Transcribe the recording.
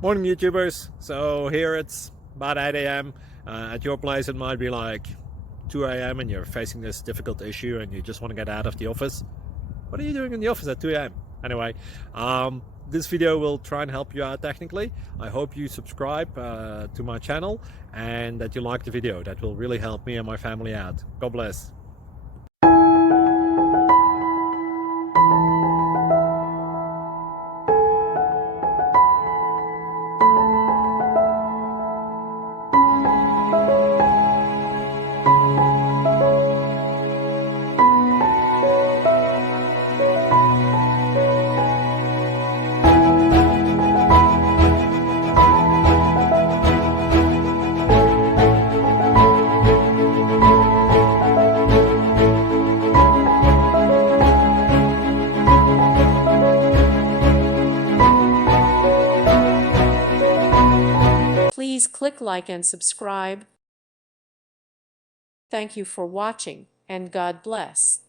Morning YouTubers. So here it's about 8 a.m. At your place it might be like 2 a.m. and you're facing this difficult issue and you just want to get out of the office. What are you doing in the office at 2 a.m.? Anyway, this video will try and help you out technically. I hope you subscribe to my channel and that you like the video. That will really help me and my family out. God bless. Please click like and subscribe. Thank you for watching, and God bless.